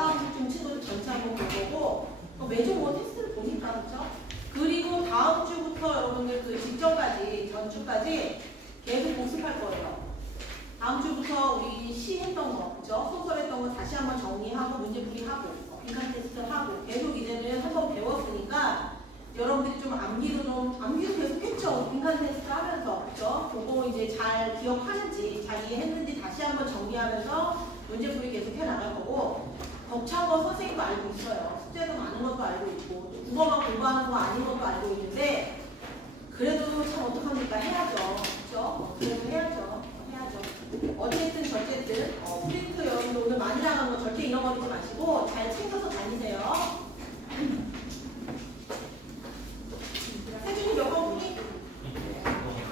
다음 중 친구들 전체 한번 볼 거고 매주 뭐 테스트를 보니까 그렇죠? 그리고 다음 주부터 여러분들 그 직전까지 전주까지 계속 복습할 거예요. 다음 주부터 우리 시 했던 거, 그죠? 소설 했던 거 다시 한번 정리하고 문제풀이하고 빈칸 테스트 하고 계속 이제는 한번 배웠으니까 여러분들이 좀 암기도 계속 했죠. 빈칸 테스트 하면서, 그죠? 그거 이제 잘 기억하는지, 잘 이해했는지 다시 한번 정리하면서 문제풀이 계속 해나갈 거고 벅찬 거 선생님도 알고 있어요. 숙제도 많은 것도 알고 있고 국어만 공부하는 거 아닌 것도 알고 있는데 그래도 참 어떡합니까? 해야죠. 그죠? 그래도 해야죠. 어쨌든 저쨌든 프린트 여러분들 오늘 많이 나간 거 절대 잃어버리지 마시고 잘 챙겨서 다니세요. 세준이 몇 번 보니?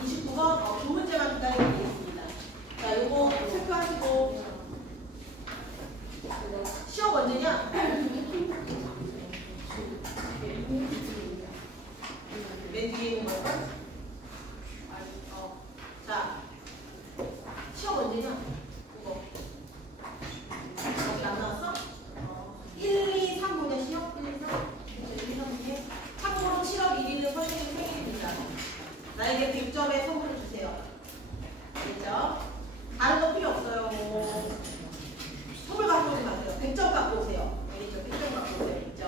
29번 두 문제만 기다리고 있습니다. 자, 요거 체크하시고 시험 언제냐? 맨 뒤에 있는 거요? 자, 시험 언제냐? 그거 여기 안 나왔어? 1, 2, 3 보냐 시험? 1, 2, 3? 1, 2, 3 이게 참고로 7월 1일은 선생님 생일입니다. 나에게 100점의 선물을 주세요. 알겠죠? 다른 거 필요 없어요. 선물 갖고 오지 마세요. 100점 갖고 오세요. 알겠죠? 100점 갖고 오세요. 100점.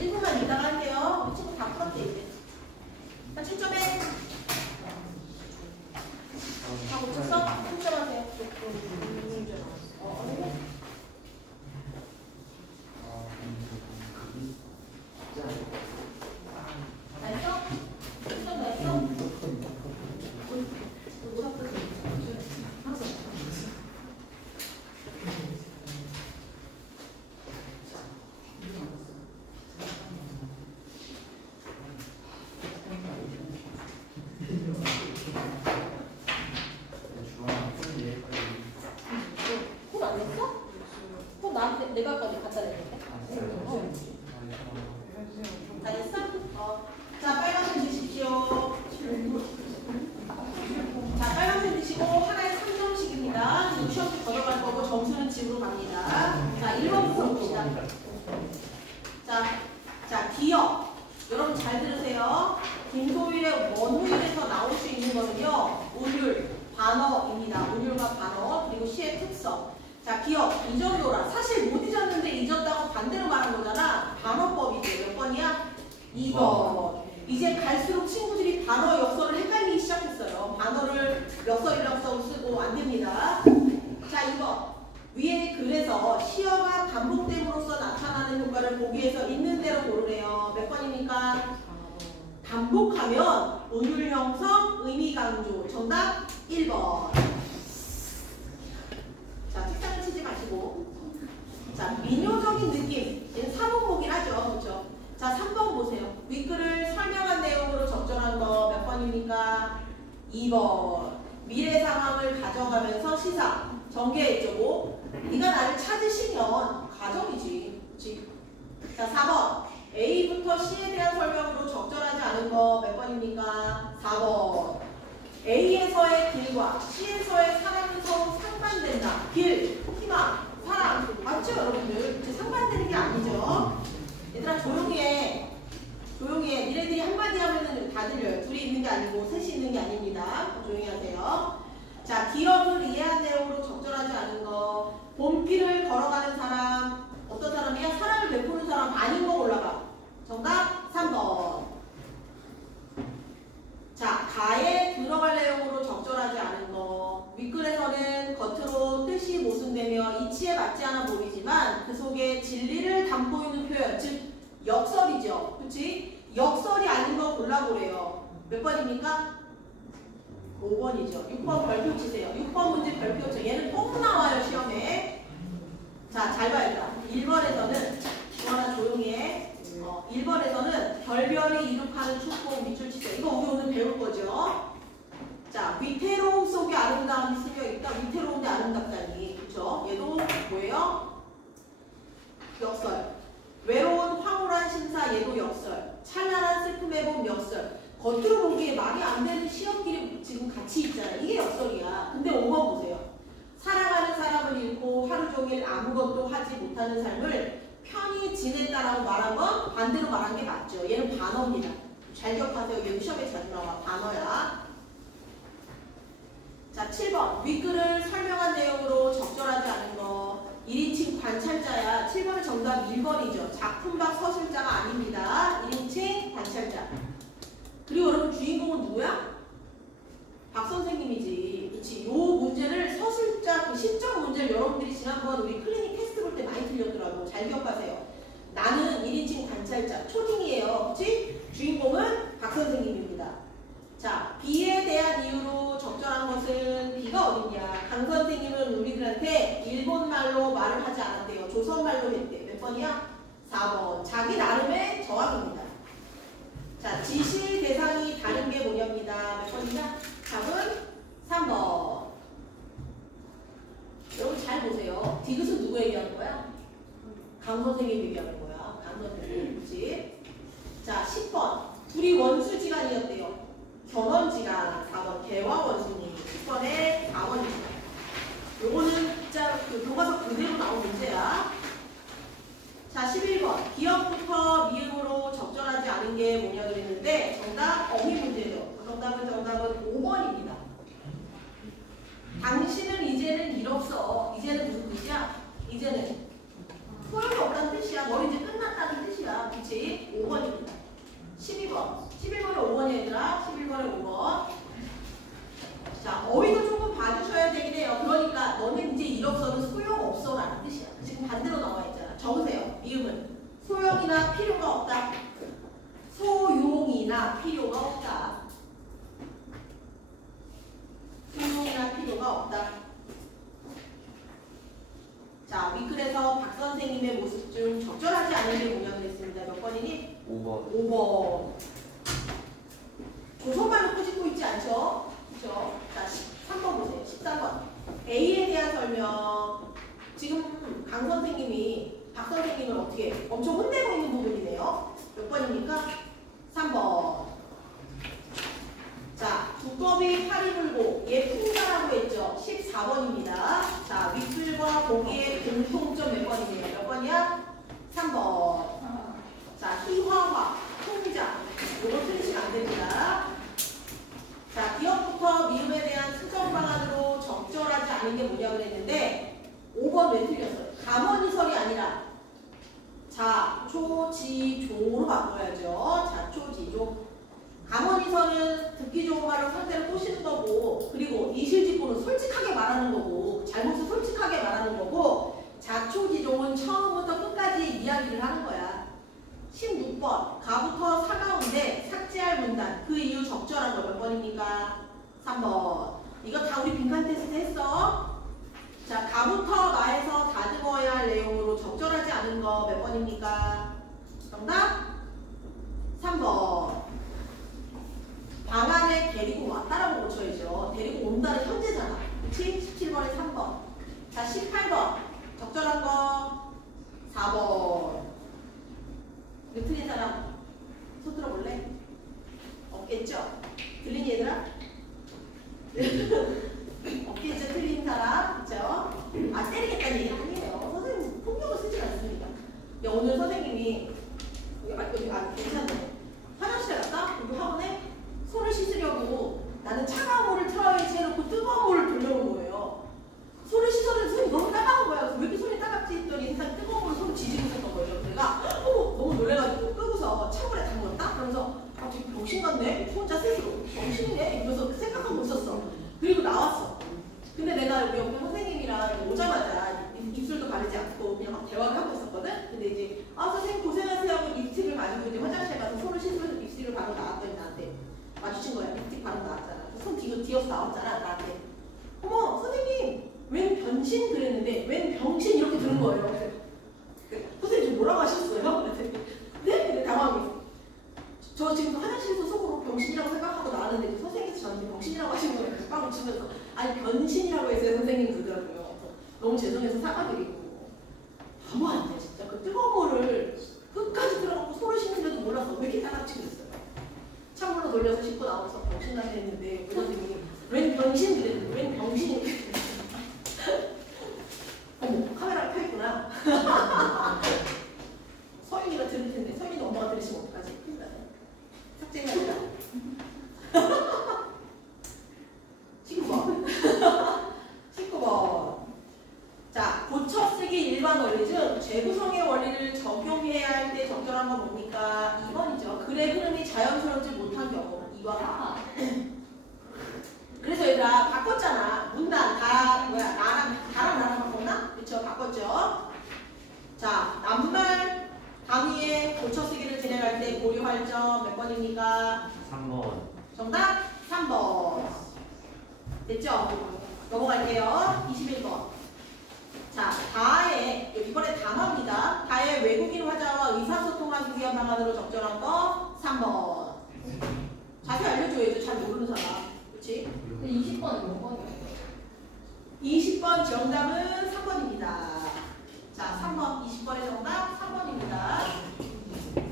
1분만 이따가 할게요. 우리 친구 다 풀었대 이제. 자, 7점에 다 고쳤어? 7점 하세요. 다 했어? 7점 다 했어? 내가 거기 갖다 냈는데. 다 됐어? 자, 빨간색 드십시오. 자, 빨간색 드시고 하나에 3점씩입니다. 시험지 걷어갈 거고 점수는 집으로 갑니다. 자, 1번부터 봅시다. 자, 기억. 여러분 잘 들으세요. 김소일의 원후일에서 나올 수 있는 거는요. 운율, 반어입니다. 운율과 반어, 그리고 시의 특성. 자, 기억, 잊어놓으라. 사실 못 잊었는데 잊었다고 반대로 말한 거잖아. 반어법이지. 몇 번이야? 2번. 이제 갈수록 친구들이 반어 역설을 헷갈리기 시작했어요. 반어를 역설이라고 쓰고 안 됩니다. 자, 2번. 위에 그래서 시어가 반복됨으로써 나타나는 효과를 보기에서 있는 대로 고르래요. 몇 번입니까? 반복하면 운율 형성, 의미 강조. 정답 1번. 자, 책상을 치지 마시고. 자, 민요적인 느낌. 얘는 사문목이라죠. 그렇죠? 자, 3번 보세요. 윗글을 설명한 내용으로 적절한 거 몇 번입니까? 2번. 미래 상황을 가져가면서 시사. 전개했죠. 뭐? 네가 나를 찾으시면 가정이지. 그렇지? 자, 4번. A부터 C에 대한 설명으로 적절하지 않은 거 몇 번입니까? 4번. A에서의 길과 C에서의 사랑은 서로 상반된다. 길, 희망, 사랑. 맞죠, 여러분들? 상반되는 게 아니죠. 얘들아, 조용히 해. 조용히 해. 니네들이 한마디 하면은 다 들려요. 둘이 있는 게 아니고 셋이 있는 게 아닙니다. 조용히 하세요. 자, 기억을 이해한 내용으로 적절하지 않은 거. 봄길을 걸어가는 사람. 어떤 사람이야? 사랑을 베푸는 사람 아닌 거 올라가. 정답 3번. 자, 가에 들어갈 내용으로 적절하지 않은 거. 윗글에서는 겉으로 뜻이 모순되며 이치에 맞지 않아 보이지만 그 속에 진리를 담고 있는 표현, 즉 역설이죠. 그치? 역설이 아닌 거 골라보래요. 몇 번입니까? 5번이죠. 6번 별표 치세요. 6번 문제 별표 쳐. 얘는 꼭 나와요, 시험에. 자, 잘 봐야 1번에서는 주원아 조용히 해. 1번에서는 별별이 이룩하는 축복 밑줄 치세요. 이거 우리 오늘 배울 거죠. 자, 위태로움 속에 아름다움이 스며 있다. 위태로운데 아름답다니. 그쵸? 얘도 뭐예요? 역설. 외로운 황홀한 심사. 얘도 역설. 찬란한 슬픔의 봄 역설. 겉으로 보기에 말이 안 되는 시험끼리 지금 같이 있잖아. 이게 역설이야. 근데 5번 보세요. 누워 하루 종일 아무것도 하지 못하는 삶을 편히 지냈다라고 말한 건 반대로 말한 게 맞죠. 얘는 반어입니다. 잘 기억하세요. 얘 시험에 자주 나와. 반어야. 자, 7번. 윗글을 설명한 내용으로 적절하지 않은 거. 1인칭 관찰자야. 7번의 정답 1번이죠. 작품 밖 서술자가 아닙니다. 1인칭 관찰자. 그리고 여러분 주인공은 누구야? 박 선생님이지. 그치? 요 문제를 서술자, 그 시점 문제를 여러분들이 지난번 우리 클리닉 테스트 볼 때 많이 틀렸더라고. 잘 기억하세요. 나는 1인칭 관찰자. 초딩이에요. 그치? 주인공은 박 선생님입니다. 자, B에 대한 이유로 적절한 것은 B가 어딨냐? 강 선생님은 우리들한테 일본말로 말을 하지 않았대요. 조선말로 했대. 몇 번이야? 4번. 자기 나름의 저항입니다. 자, 지시 대상이 다른 게 뭐냐입니다. 몇 번이냐? 답은 3번. 여러분 잘 보세요. 디귿은 누구 얘기하는 거야? 강 선생님 얘기하는 거야. 강 선생님. 그치? 자, 10번. 둘이 원수지간이었대요. 견원지간. 4번. 개와 원수님. 10번에 4번입니다. 요거는 진짜 그 교과서 그대로 나온 문제야. 자, 11번. 기억부터 미음으로 적절하지 않은 게 뭐냐 그랬는데 정답 어휘 문제죠. 정답은 5번입니다. 당신은 이제는 일 없어. 이제는 무슨 뜻이야? 이제는 소용이 없다는 뜻이야. 너 이제 끝났다는 뜻이야. 그치? 5번입니다. 12번. 11번에 5번이 얘들아. 11번에 5번. 자, 어휘도 조금 봐주셔야 되긴 해요. 그러니까 너는 이제 일 없어는 소용없어 라는 뜻이야. 지금 반대로 나와 있잖아. 적으세요. 미음은 소용이나 필요가 없다. 소용이나 필요가 없다. 소용이나 필요가 없다. 자, 윗글에서 박 선생님의 모습 중 적절하지 않은 게 뭐냐고 했습니다. 몇 번이니? 5번. 5번. 조선말로 꼬집고 있지 않죠? 그렇죠? 자, 3번 보세요. 13번. A에 대한 설명. 지금 강 선생님이 박 선생님을 어떻게 엄청 혼내고 있는 부분이네요. 몇 번입니까? 3번. 자, 두꺼비 팔이 불고 얘 풍자라고 했죠. 14번입니다. 자, 윗글과 보기의 공통점 몇 번이네요. 몇 번이야? 3번. 자, 희화화, 풍자. 요거 틀리시면 안 됩니다. 자, 기억부터 미음에 대한 수정 방안으로 적절하지 않은 게 뭐냐고 그랬는데 5번 왜 틀렸어요? 감언이설이 아니라 자초지종으로 바꿔야죠. 자초지종. 감언이설은 듣기 좋은 말로 상대를 꼬시는 거고, 그리고 이실직고는 솔직하게 말하는 거고, 잘못을 솔직하게 말하는 거고, 자초지종은 처음부터 끝까지 이야기를 하는 거야. 16번. 가부터 사가운데 삭제할 문단. 그 이유 적절한 거 몇 번입니까? 3번. 이거 다 우리 빈칸 테스트 했어? 자, 가부터 마에서 다듬어야 할 내용으로 적절하지 않은 거 몇 번입니까? 정답? 3번. 방 안에 데리고 왔다라고 고쳐야죠. 데리고 온다는 현재잖아. 그치? 17번에 3번. 자, 18번. 적절한 거 4번. 이거 틀린 사람 손 들어볼래? 없겠죠? 들리니 얘들아? 없겠죠? 틀린 사람? 그쵸? 아, 때리겠다는 얘기 아니에요. 선생님 폭력을 쓰지 않습니다. 오늘 선생님이 여기 괜찮네. 화장실에 갔다? 여기 학원에 손을 씻으려고 나는 차가운 물을 틀어야지 해놓고 뜨거운 물을 돌려온 거예요. 손을 씻었는데 손이 너무 따가운 거야. 그래서 왜 이렇게 손이 따갑지 했더니 세상 뜨거운 물을 손을 지지고 있었던 거예요. 내가 너무 놀래가지고 끄고서 찬물에 담궜다? 그러면서 되게 병신 같네? 혼자 스스로 병신이네? 이러면서 생각하고 있었어. 그리고 나왔어. 근데 내가 여기 옆에 선생님이랑 오자마자 입술도 가리지 않고 그냥 막 대화를 하고 있었거든? 근데 이제 선생님 고생하세요 하고 립스틱을 가지고 이제 화장실 가서 손을 씻으면서 립스틱을 바르고 나왔더니 나한테 마주친 거야. 립스틱 바르고 나왔잖아. 손 뒤어서 나왔잖아. 나한테. 어머 선생님 웬 변신 그랬는데 웬 병신 이렇게 들은 거예요. 선생님 지금 뭐라고 하셨어요? 네? 근데 당황했어. 저 지금 화장실에서 속으로 병신이라고 생각하고 나왔는데 선생님께서 저한테 병신이라고 하신 거예요. 빵을 치면서 아니 변신이라고 했어요. 선생님 그러더라고요. 너무 죄송해서 사과드리고 너무 안 돼 진짜. 그 뜨거운 물을 끝까지 들어가고 손을 씻는데도 몰라서 왜 이렇게 따갑지 그랬어요. 찬물로 돌려서 씻고 나와서 병신나게 했는데 그 선생님이 웬 변신 그랬는데 웬 병신이 아니구나. 서윤이가 들을 텐데. 서윤이도 엄마가 들으시면 어떡하지? 큰일 나네. 삭제해야 되나? 19번. 19번. 자, 고쳐쓰기 일반 원리 중 재구성의 원리를 적용해야 할 때 적절한 건 뭡니까? 2번이죠. 글의 흐름이 자연스럽지 못한 경우. 2번. 그래서 얘들아 바꿨잖아. 문단 다 뭐야? 다랑 나랑 바꿨나? 그쵸? 바꿨죠. 자, 낱말 단위의 고쳐쓰기를 진행할 때 고려할 점 몇 번입니까? 3번. 정답 3번. 됐죠? 넘어갈게요. 21번. 자, 다의 이번에 담화입니다. 다의 외국인 화자와 의사소통하기 위한 방안으로 적절한 거 3번. 자세히 알려줘야죠. 잘 모르는 사람. 그렇지? 20번은 몇 번이에요? 20번 정답은 3번입니다. 자, 3번. 20번의 정답 3번입니다.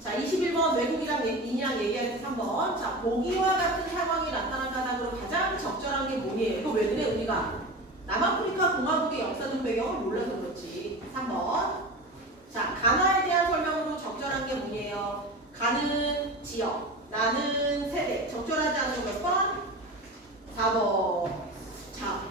자, 21번 외국이랑 인이랑 얘기할 때 3번. 자, 보기와 같은 상황이 나타난 까닭으로 가장 적절한 게 뭐예요? 이거 왜 그래? 우리가 남아프리카 공화국의 역사적 배경을 몰라서 그렇지. 3번. 자, 가나에 대한 설명으로 적절한 게 뭐예요? 가는 지역, 나는 세대. 적절하지 않은 거 몇 번? 4번. 자,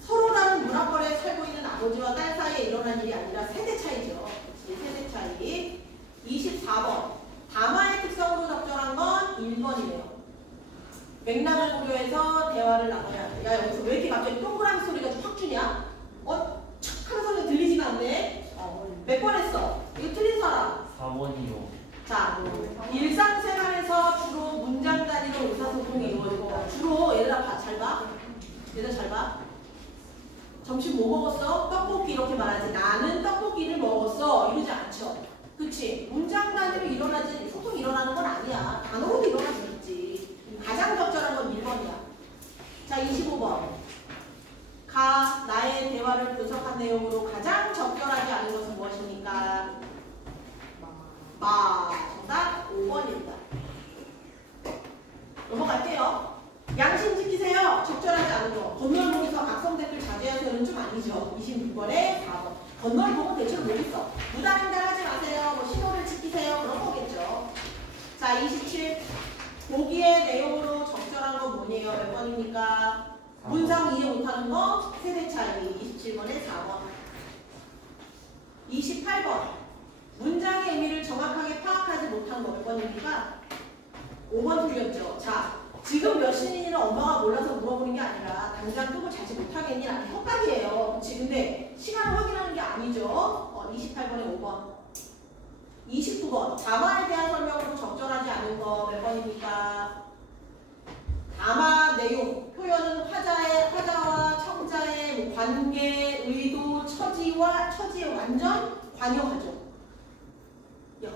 서로 다른 문화권에 살고 있는 아버지와 딸 사이에 일어난 일이 아니라 세대 차이죠. 세대 차이. 24번. 담화의 특성으로 적절한 건 1번이네요. 맥락을 고려해서 대화를 나눠야 돼. 야, 여기서 왜 이렇게 갑자기 동그라미 소리가 확 주냐? 촥 하는 소리가 들리지가 않네? 몇 번 했어? 이거 틀린 사람? 4번이요. 자, 일상생활에서 주로 문장 단위로 의사소통이 이루어진다. 주로 얘들아 잘 봐. 얘들아 잘 봐. 점심 뭐 먹었어? 떡볶이 이렇게 말하지. 나는 떡볶이를 먹었어. 이러지 않죠. 그치? 문장 단위로 일어나지 소통이 일어나는 건 아니야. 단어로도 일어날 수 있지. 가장 적절한 건 1번이야. 자, 25번. 나의 대화를 분석한 내용으로 가장 적절하지 않은 것은 무엇입니까? 정답 5번입니다. 넘어갈게요. 양심 지키세요. 적절하지 않은 거. 건널목에서 악성 댓글 자제하세요는 좀 아니죠. 26번에 4번. 건널목은 대체로 뭐 있어? 무단횡단하지 마세요. 뭐 신호를 지키세요. 그런 거겠죠. 자, 27. 보기의 내용으로 적절한 건 뭐예요? 몇 번입니까? 문상 이해 못하는 거 세대 차이. 27번에 4번. 28번. 문장의 의미를 정확하게 파악하지 못한 거 몇 번입니까? 5번 틀렸죠. 자, 지금 몇 시인지는 엄마가 몰라서 물어보는 게 아니라 당장 또 자지 못하겠니? 라는 협박이에요. 그치? 근데 시간을 확인하는 게 아니죠. 28번에 5번. 29번. 담화에 대한 설명으로 적절하지 않은 거 몇 번입니까? 담화 내용, 표현은 화자와 청자의 관계, 의도, 처지에 완전 관여하죠. 야,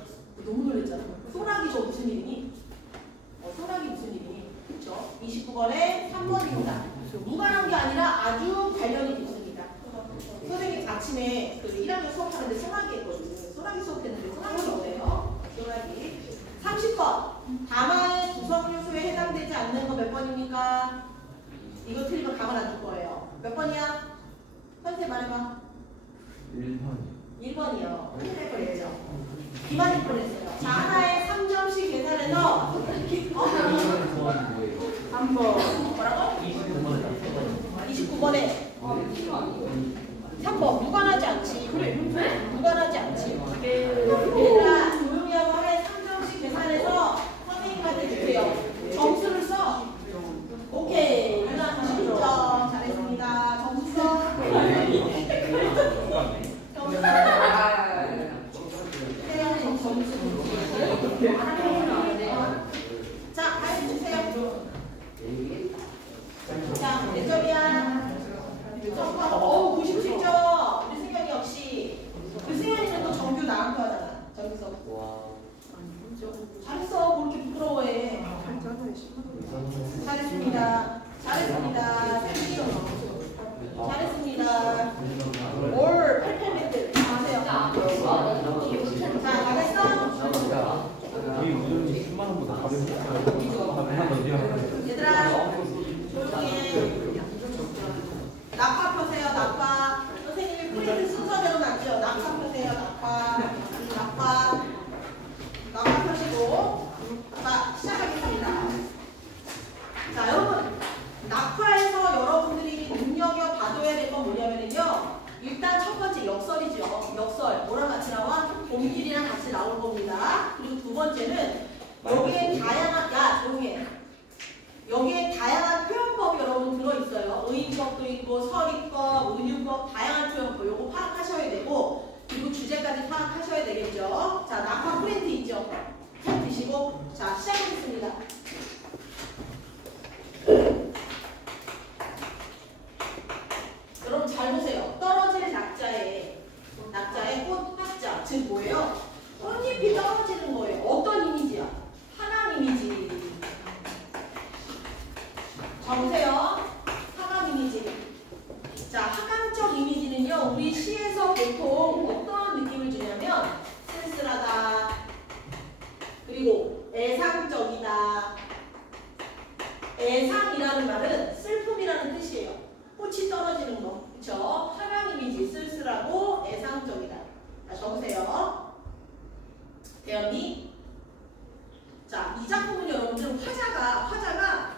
너무 놀랬잖아. 소나기죠. 무슨 일이니? 소나기 무슨 일이니? 그렇죠? 29번에 3번입니다. 무관한 게 아니라 아주 관련이 있습니다. 선생님 아침에 그 1학년 수업하는데 소나기 했거든요. 소나기 수업했는데 소나기가 오네요. 소나기. 30번. 담화의 구성 요소에 해당되지 않는 거 몇 번입니까? 이거 틀리면 가만 안 줄 거예요. 몇 번이야? 선생님 말해봐. 1번이요. 틀릴 뻔했죠. 비만일 뻔했어요. 자, 하나에 3점씩 계산해서 3번. 뭐라고? 29번에 3번. 무관하지 않지. 그래. 무관하지 않지. 얘들아, 조용히 하고 하나에 3점씩 계산해서 선생님한테 주세요. 점수를 써. 오케이. 유나 90점. 잘했습니다. 점수 써. 점수 자, 다시 주세요. 자, 몇 점이야? 97점. 우리 승현이 역시. 그 승현이는 또 정규 나랑 또 하잖아. 정규 본질이랑 같이 나올 겁니다. 그리고 두 번째는 여기에 다양한, 야 조용해. 여기에 다양한 표현법이 여러분 들어있어요. 의인법도 있고 서리법, 은유법, 다양한 표현법 요거 파악하셔야 되고 그리고 주제까지 파악하셔야 되겠죠. 자, 낙화 프린트 있죠. 펜 드시고 자 시작하겠습니다. 여러분 잘 보세요. 떨어질 낙자에 꽃 학자 즉 뭐예요? 꽃잎이 떨어지는 거예요. 어떤 이미지야? 하강 이미지. 자 보세요. 하강 이미지. 자 하강적 이미지는요. 우리 시에서 보통 어떤 느낌을 주냐면 쓸쓸하다. 그리고 애상적이다. 애상이라는 말은 슬픔이라는 뜻이에요. 꽃이 떨어지는 거. 그쵸? 하강 이미지 쓸쓸하고 애상적이다. 자 적으세요. 대현이. 자, 이 작품은 여러분들 화자가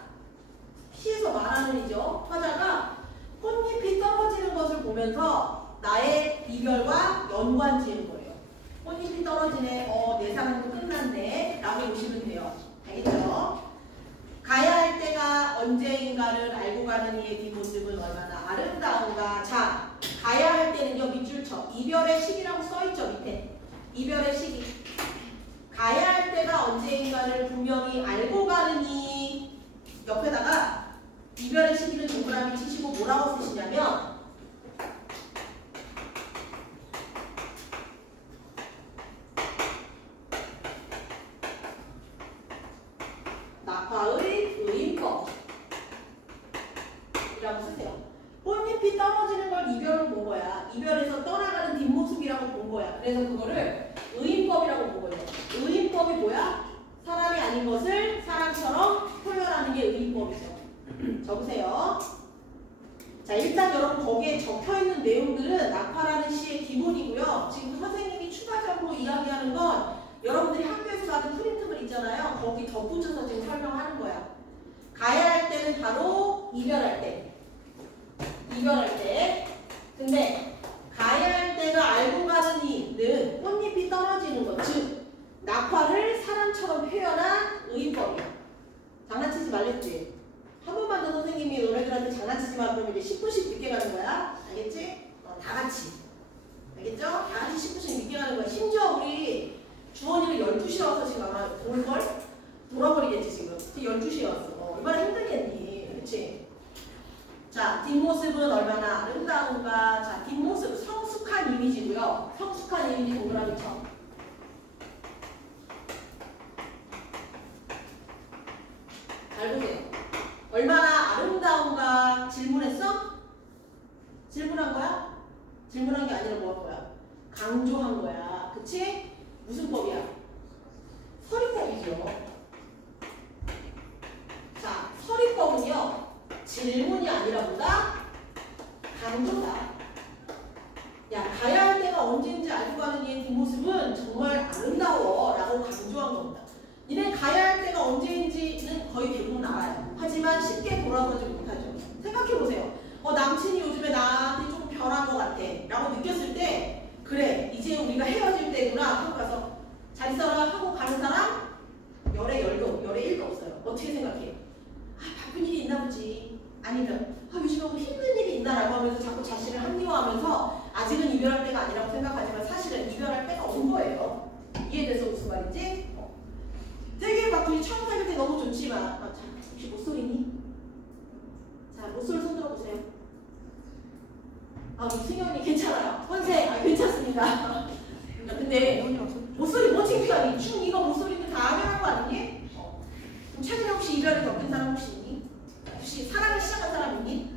시에서 말하는 이죠. 화자가 꽃잎이 떨어지는 것을 보면서 나의 이별과 연관 지은 거예요. 꽃잎이 떨어지네. 내 사랑도 끝났네. 라고 보시면 돼요. 알겠죠? 가야 할 때가 언제인가를 알고 가는 이의 뒷모습은 얼마나 아름다운가. 자, 가야 할 때는요. 밑줄 쳐. 이별의 시기라고 써있죠. 밑에. 이별의 시기. 가야 할 때가 언제인가를 분명히 알고 가느니 옆에다가 이별의 시기는 동그라미 치시고 뭐라고 쓰시냐면 낙화의 의인법 이라고 쓰세요. 꽃잎이 떨어지는 걸 이별을 본 거야. 이별에서 떠나가는 뒷모습이라고 본 거야. 그래서 그거를 의인법이라고 본 거예요. 의인법이 뭐야? 사람이 아닌 것을 사람처럼 표현하는 게 의인법이죠. 적으세요. 자, 일단 여러분 거기에 적혀있는 내용들은 낙화라는 시의 기본이고요. 지금 선생님이 추가적으로 이야기하는 건 여러분들이 학교에서 받은 프린트물 있잖아요. 거기 덧붙여서 지금 설명하는 거야. 가야 할 때는 바로 이별할 때. 이별할 때. 근데 가야 할 때가 알고 가는 이는 꽃잎이 떨어지는 것. 즉 낙화를 사람처럼 표현한 의인법이야. 장난치지 말랬지? 한 번만 더 선생님이 너네들한테 장난치지 마 그러면 이제 10분씩 늦게 가는 거야. 알겠지? 다 같이. 알겠죠? 다 같이 10분씩 늦게 가는 거야. 심지어 우리 주원이는 12시에 와서 지금 아마 돌걸? 돌아버리겠지 지금. 12시에 왔어. 얼마나 힘들겠니? 그치? 자, 뒷모습은 얼마나 아름다운가. 자, 뒷모습 성숙한 이미지고요. 성숙한 이미지 동그라미 쳐. 잘 보세요. 얼마나 아름다운가 질문했어? 질문한 거야? 질문한 게 아니라 뭐 한 거야? 강조한 거야. 그치? 무슨 법이야? 서리법이죠. 자, 서리법은요. 질문이 아니라 뭐다? 강조다. 야, 가야 할 때가 언제인지 알고 가는 얘의 뒷모습은 정말 아름다워 라고 강조한 겁니다. 니네 가야 할 때가 언제인지는 거의 대부분 알아요. 하지만 쉽게 돌아서지 못하죠. 생각해보세요. 남친이 요즘에 나한테 조금 변한 것 같아 라고 느꼈을 때 그래 이제 우리가 헤어질 때구나 하고 가서 잘 있어라 하고 가는 사람 열에 1도 없어요. 어떻게 생각해? 바쁜 일이 있나 보지. 아니면 요즘에 뭐 힘든 일이 있나 라고 하면서 자꾸 자신을 합리화하면서 아직은 이별할 때가 아니라고 생각하지만 사실은 이별할 때가 온 거예요. 이해돼서 무슨 말인지? 되게 막 둘이 처음 사귈 때 너무 좋지만 자, 혹시 못소리니? 자, 못소리 손 들어보세요. 우리 승현이 괜찮아요. 혼세 괜찮습니다. 근데 못소리 뭐 창피하니? 중2가 못소리는 다 하면한 거 아니니? 그럼 최근에 혹시 이별을 겪은 사람 혹시 있니? 혹시 사랑을 시작한 사람 있니?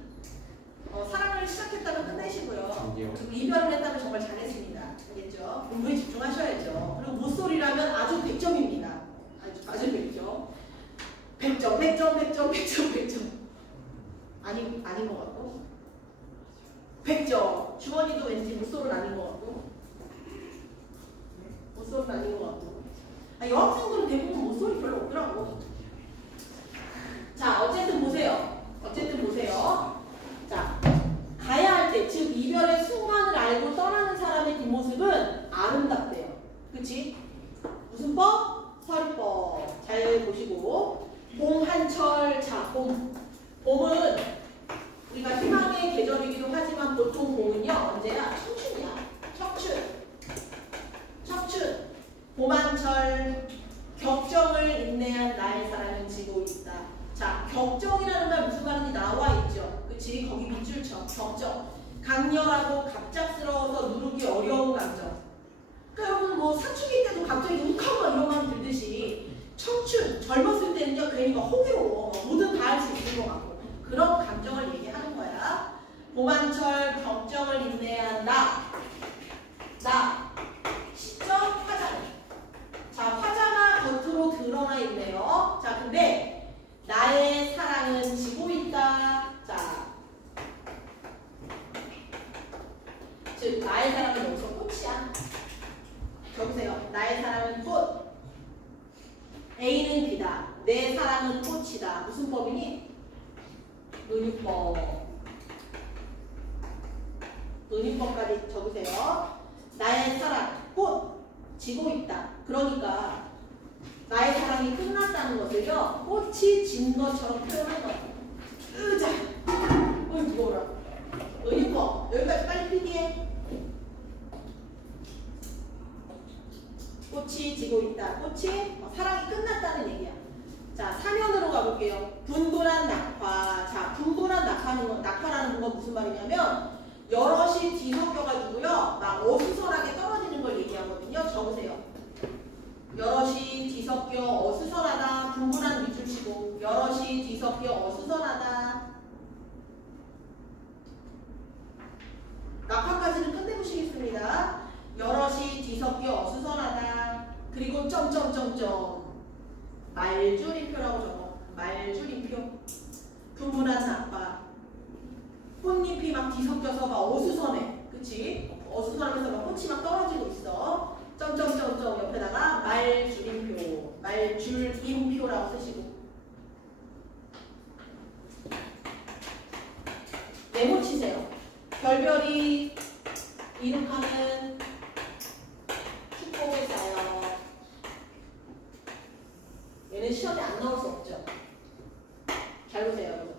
사랑을 시작했다면 끝내시고요. 그리고 이별을 했다면 정말 잘했습니다. 알겠죠? 공부에 집중하셔야죠. 그리고 못소리라면 아주 100점입니다. 아주 100점. 100점. 아닌 것 같고. 100점. 주원이도 왠지 못소리는 아닌 것 같고. 못소리는 아닌 것 같고. 여학생들은 대부분 못소리 별로 없더라고. 자, 어쨌든 보세요. 자, 가야 할 때, 즉 이별의 순간을 알고 떠나는 사람의 뒷모습은 아름답대요. 그치? 무슨 법? 설법. 잘 보시고. 봄한철. 자, 봄은 우리가 희망의 계절이기도 하지만 보통 봄은요 언제야? 청춘이야. 청춘. 봄한철. 격정을 인내한 나의 사랑은 지고 있다. 자, 격정이라는 말 무슨 말인지 나와 있죠. 그치? 거기 밑줄 쳐. 격정. 강렬하고 갑작스러워서 누르기 어려운 감정. 그러니까 여러분 뭐 사춘기 때도 갑자기 욱하고 이런 마음 들듯이 청춘, 젊었을 때는요 괜히 막 호기로워. 뭐든 다 할 수 있을 것 같고 그런 감정을 얘기하는 거야. 봄한철 격정을 인내한 나 시점 화장. 자, 화자가 겉으로 드러나 있네요. 자, 근데 나의 사랑은 지고 있다. 자, 즉 나의 사랑은 여기서 꽃이야. 적으세요. 나의 사랑은 꽃. A는 B다. 내 사랑은 꽃이다. 무슨 법이니? 은유법. 은유법까지 적으세요. 나의 사랑 꽃. 지고 있다. 그러니까 나의 사랑이 끝났다는 것을요 꽃이 진 것처럼 표현한 거예요. 으자. 어이 무거워라. 은유법. 여기까지 빨리 필기해. 꽃이 지고 있다. 꽃이 사랑이 끝났다는 얘기야. 자, 사면으로 가볼게요. 분분한 낙화. 자, 분분한 낙화라는 건 무슨 말이냐면 여럿이 뒤섞여가지고요 막 어수선하게 떨어지는 걸 얘기하거든요. 적으세요. 여럿이 뒤섞여 어수선하다. 분분한 밑줄 치고 여럿이 뒤섞여 어수선하다. 낙화까지는 끝내보시겠습니다. 여럿이 뒤섞여 어수선하다. 그리고 점점점점 말줄임표라고 적어. 말줄임표. 분분한 낙화. 꽃잎이 막 뒤섞여서 막 어수선해. 그치? 어수선하면서 막 꽃이 막 떨어지고 있어. 점점점점 옆에다가 말줄임표. 말줄임표라고 쓰시고. 네모 치세요. 별별이 이룩하는 축복을 쌓여. 얘는 시험에 안 나올 수 없죠. 잘 보세요, 여러분.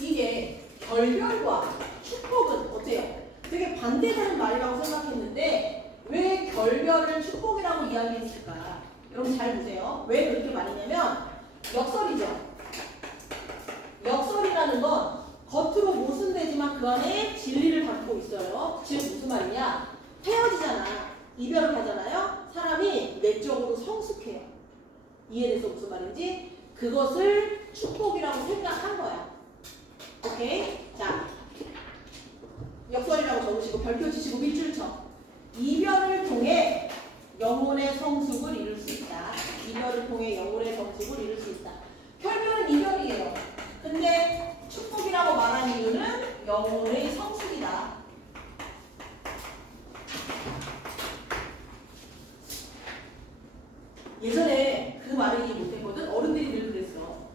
이게 결별과 축복은 어때요? 되게 반대되는 말이라고 생각했는데 왜 결별을 축복이라고 이야기했을까? 여러분 잘 보세요. 왜 그렇게 말했냐면 역설이죠. 역설이라는 건 겉으로 모순되지만 그 안에 진리를 담고 있어요. 즉 무슨 말이냐? 헤어지잖아. 이별을 하잖아요. 사람이 내적으로 성숙해요. 이해돼서 무슨 말인지? 그것을 축복이라고 생각한 거야. 오케이? 자, 역설이라고 적으시고 별표 치시고 밑줄 쳐. 이별을 통해 영혼의 성숙을 이룰 수 있다. 이별을 통해 영혼의 성숙을 이룰 수 있다. 결별은 이별이에요. 근데 축복이라고 말한 이유는 영혼의 성숙이다. 예전에 그 말을 이해 못했거든. 어른들이 늘 그랬어.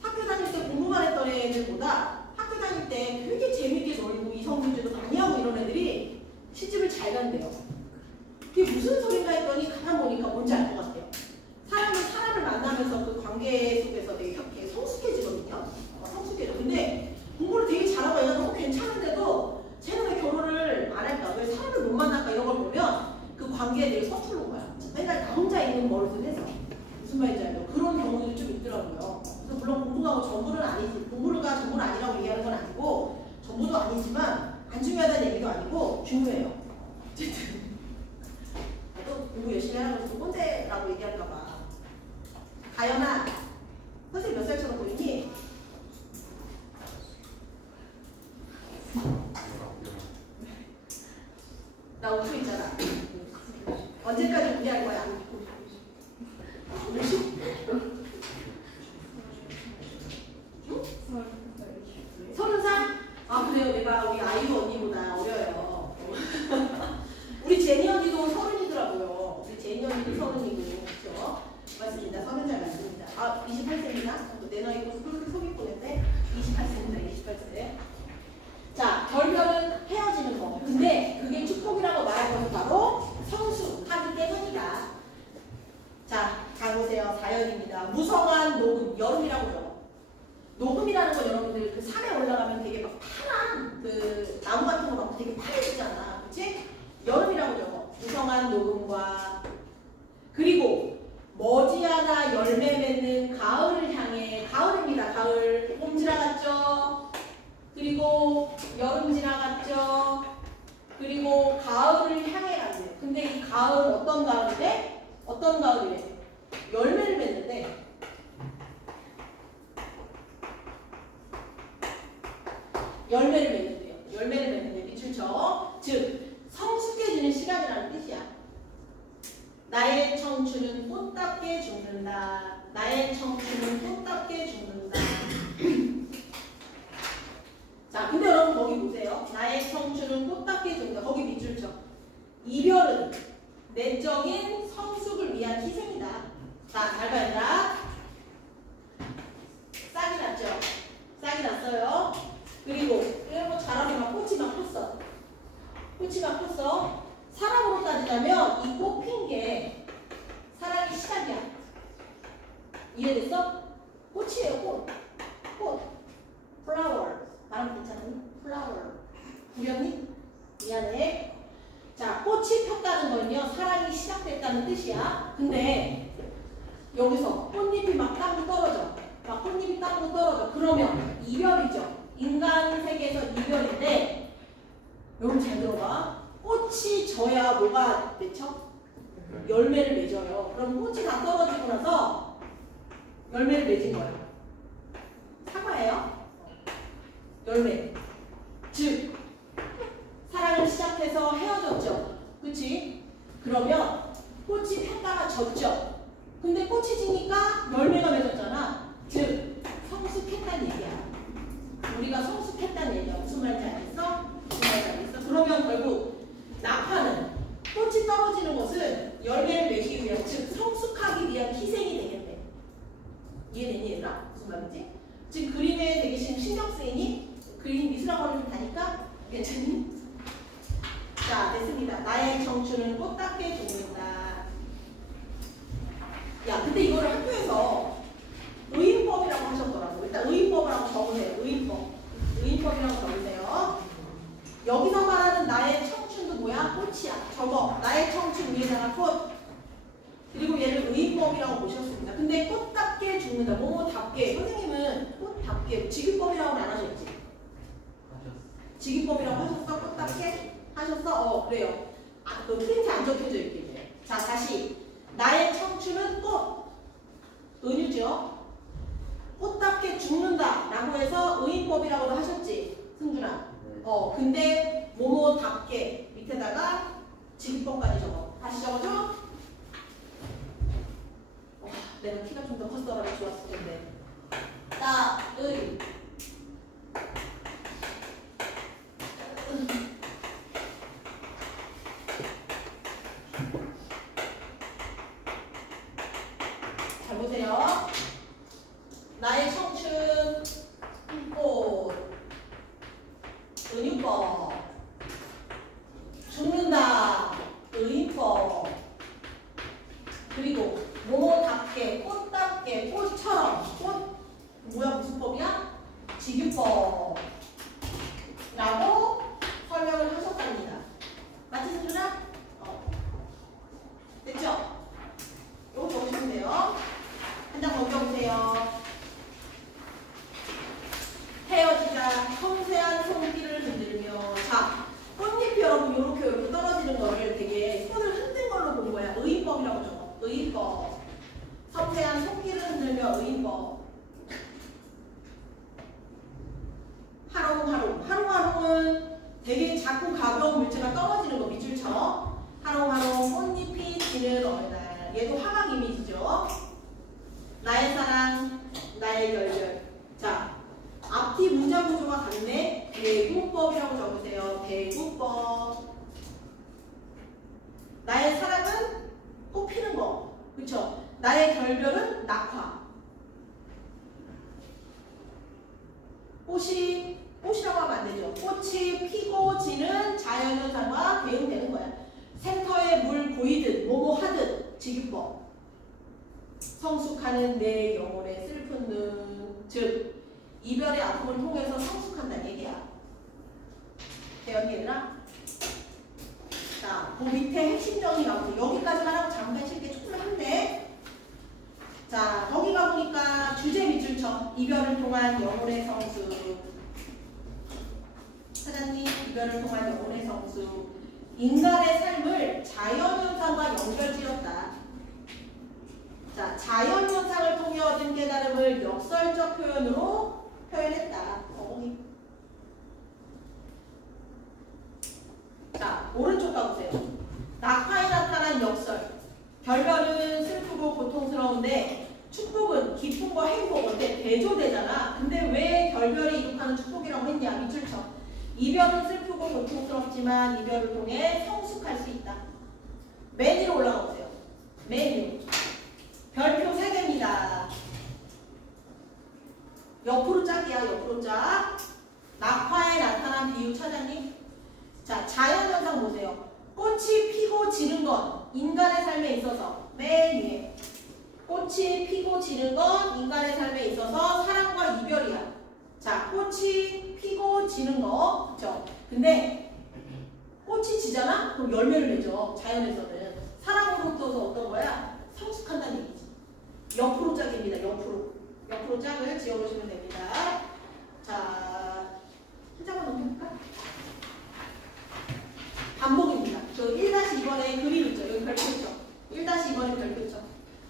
학교 다닐 때 공부만 했던 애들보다 학교 다닐 때 되게 재밌게 놀고 이성문제도 많이 하고 이런 애들이 시집을 잘 간대요. 그게 무슨 소린가 했더니 가만 보니까 뭔지 알 것 같아요. 사람은 사람을 만나면서 그 관계 속에서 되게 성숙해지거든요. 성숙해져. 근데 공부를 되게 잘하고 애가 너무 괜찮은데도 쟤는 왜 결혼을 안 할까? 왜 사람을 못 만날까? 이런 걸 보면 그 관계에 되게 서투른 거야. 맨날 나 혼자 있는 버릇을 해서. 무슨 말인지 알죠? 그런 경우들이 좀 있더라고요. 그래서 물론 공부가 뭐 전부는 아니지. 공부가 전부는 아니라고 얘기하는 건 아니고 전부도 아니지만 안 중요하다는 얘기도 아니고 중요해요. 어쨌든 또 공부 열심히 하라고 해서 꼰대라고 얘기할까 봐. 가연아, 선생님 몇 살처럼 보이니? 나 웃고 있잖아. 언제까지 공개할 거야? 50? 응? 30살? 아 그래요. 내가 우리 아이유 언니보다 어려요. 우리 제니 언니도 30이더라고요. 우리 제니 언니도 30이고 그렇죠? 맞습니다. 30살 맞습니다. 아 28세입니다. 내 나이도 속일 뻔했네. 28세입니다. 28세. 자, 결별은 헤어짐. 녹음이라는 건 여러분들 그 산에 올라가면 되게 막 파란 그 나무 같은 거 막 되게 파래지잖아. 그치? 여름이라고 적어. 무성한 녹음과 그리고 머지않아 열매 맺는 가을을 향해 가을입니다. 가을. 봄 지나갔죠. 그리고 여름 지나갔죠. 그리고 가을을 향해 가세요. 근데 이 가을은 어떤 가을이래? 어떤 가을이래? 열매를 맺는데 열매를 맺는데요. 열매를 맺는데 밑줄 쳐. 즉 성숙해지는 시간이라는 뜻이야. 나의 청춘은 꽃답게 죽는다. 나의 청춘은 꽃답게 죽는다. 자, 근데 여러분 거기 보세요. 나의 청춘은 꽃답게 죽는다. 거기 밑줄 쳐. 이별은 내적인 성숙을 위한 희생이다. 자, 잘 봐야 된다. 싹이 났죠? 싹이 났어요. 그리고 이런 자라서 막 꽃이 막 폈어. 꽃이 막 폈어. 사랑으로 따지자면 이 꽃 핀 게 사랑의 시작이야. 이해됐어? 꽃이에요, 꽃. 꽃. flower. 발음 괜찮니? flower. 구렸니? 미안해. 자, 꽃이 폈다는 건요, 사랑이 시작됐다는 뜻이야. 근데 여기서 꽃잎이 막 땅으로 떨어져. 막 꽃잎이 땅으로 떨어져. 그러면 이별이죠. 인간 세계에서 이별인데 여러분 잘 들어봐. 꽃이 져야 뭐가 맺혀? 열매를 맺어요. 그럼 꽃이 다 떨어지고 나서 열매를 맺은 거예요. 사과예요. 열매. 즉 사랑을 시작해서 헤어졌죠. 그치? 그러면 꽃이 폈다가 졌죠. 근데 꽃이 지니까 열매가 맺었잖아. 즉 성숙했다는 얘기야. 우리가 성숙했다는 얘기야. 무슨 말인지 알겠어? 무슨 말인지 알겠어? 그러면 결국 낙화는 꽃이 떨어지는 것은 열매를 맺기 위한, 즉 성숙하기 위한 희생이 되겠네. 이해되니 얘들아? 무슨 말인지? 지금 그림에 되게 신경 쓰이니? 그림 미술학원을 좀 다니까? 괜찮니? 자, 됐습니다. 나의 청춘은 꽃답게 죽는다. 야, 근데 이거를 학교에서 의인법이라고 하셨더라고. 일단 의인법을 한번 적으세요. 의인법. 의인법이라고 적으세요. 여기서 말하는 나의 청춘도 뭐야? 꽃이야. 적어. 나의 청춘 위에다가 꽃. 그리고 얘를 의인법이라고 보셨습니다. 근데 꽃답게 죽는다. 뭐뭐답게. 선생님은 꽃답게. 직유법이라고는 안 하셨지? 직유법이라고 하셨어? 꽃답게? 하셨어? 그래요. 아, 그 프린트 안 적혀져 있겠네요. 자, 다시. 나의 청춘은 꽃. 은유죠? 꽃답게 죽는다 라고 해서 의인법이라고도 하셨지, 승준아. 근데 뭐뭐답게 밑에다가 직유법까지 적어. 다시 적어줘. 와, 내가 키가 좀 더 컸더라면 좋았을 텐데. 의. 잘 보세요. 나의 청춘 꽃. 은유법. 죽는다. 의인법. 그리고 뭐뭐답게, 꽃답게, 꽃처럼. 꽃 뭐야? 무슨 법이야? 직유법 라고 설명을 하셨답니다. 맞지, 승준아? 됐죠? 요거 적으시면 돼요. 한 장 더 적으세요. 헤어지자 섬세한 손길을 흔들며. 자, 꽃잎이 여러분 요렇게 떨어지는 거를 되게 손을 흔든 걸로 본 거야. 의인법이라고 적어. 의인법. 섬세한 손길을 흔들며 의인법. 하롱하롱. 하롱하롱은 되게 작고 가벼운 물체가 떨어지는 거 밑줄 쳐. 하롱하롱 꽃잎이 지는 어느 날. 얘도 화각 이미지죠. 나의 사랑, 나의 결별. 자, 앞뒤 문장 구조가 같네. 대구법이라고 적으세요. 대구법. 나의 사랑은 꽃 피는 거. 그쵸? 나의 결별은 낙화. 꽃이라고 하면 안 되죠. 꽃이 피고 지는 자연현상과 대응되는 거야. 센터에 물 고이듯 뭐뭐 하듯 직유법. 성숙하는 내 영혼의 슬픈 눈. 즉 이별의 아픔을 통해서 성숙한다는 얘기야. 대현이 얘들아? 자, 그 밑에 핵심 정리 가보세요. 여기까지만 하고 잠깐 쉽게 충분한데. 자, 거기 가보니까 주제 밑줄 쳐. 이별을 통한 영혼의 성숙. 사장님, 이별을 통한 영혼의 성숙. 인간의 삶을 자연현상과 연결지었다. 자, 자연현상을 통해 얻은 깨달음을 역설적 표현으로 표현했다. 자, 오른쪽 가보세요. 낙화에 나타난 역설. 결별은 슬프고 고통스러운데 축복은 기쁨과 행복, 어때? 대조되잖아. 근데 왜 결별이 이룩하는 축복이라고 했냐? 밑줄 쳐. 이별은 슬프고 고통스럽지만 이별을 통해 성숙할 수 있다. 맨 위로 올라가 보세요. 맨 위로. 별표 3개입니다. 옆으로 짝이야. 옆으로 짝. 낙화에 나타난 비유 찾았니? 자, 자연현상 보세요. 꽃이 피고 지는 건 인간의 삶에 있어서 맨 위에. 꽃이 피고 지는 건 인간의 삶에 있어서 사랑과 이별이야. 자, 꽃이 피고 지는 거. 그쵸? 근데 꽃이 지잖아? 그럼 열매를 맺어. 자연에서는. 사랑으로부터 어떤 거야? 성숙한다는 얘기지. 옆으로 짝입니다. 옆으로. 옆으로 짝을 지어보시면 됩니다. 자, 한 장만 넘겨볼까? 반복입니다. 저 1-2번에 그림 있죠? 여기 별표 있죠? 1-2번에 별표 있죠?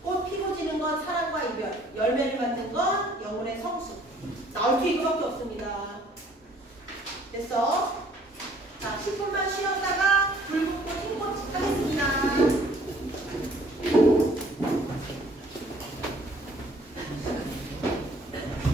꽃 피고 지는 건 사랑과 이별, 열매를 맡는 건 영혼의 성숙. 나올 게 이거밖에 없습니다. 됐어?